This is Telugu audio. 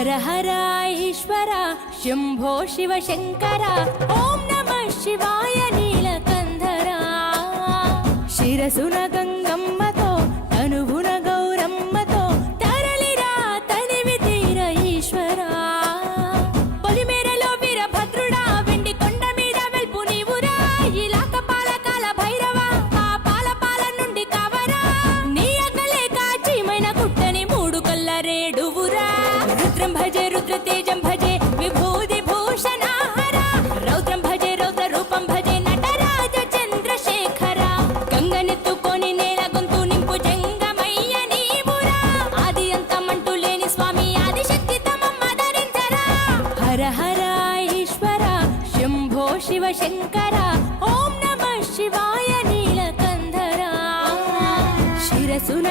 హర హర ఈశ్వర శంభో శివ శంకర ఓం నమః శివాయ నీలకంధర శిరసున గంగమ్మతో తనువున గౌరమ్మతో తరలిరా తనివి తీర ఈశ్వర పొలిమేరలో వీరభద్రుడా వెండి కొండ మీద వెల్పు నీవురా ఇలాక పాలకాల భైరవ ఆ పాల నుండి కావరా నీ అక్కలే కాచిమైన కుట్టని మూడు కల్ల రేడువురా రుద్రం భజే రుద్ర తేజం భజే విభూది భూషణ హర రౌద్రం భజే రౌద్ర రూపం భజే నటరాజ చంద్రశేఖర గంగనెత్తుకొని నేల గొంతు నింపు జంగమయ్య నీవురా ఆది అంతమంటూ లేని స్వామి ఆదిశక్తి తమమ్మ ధరించరా హర హర ఈశ్వర శంభో శివ శంకర ఓం నమః శివాయ నీలకంధర శిరసున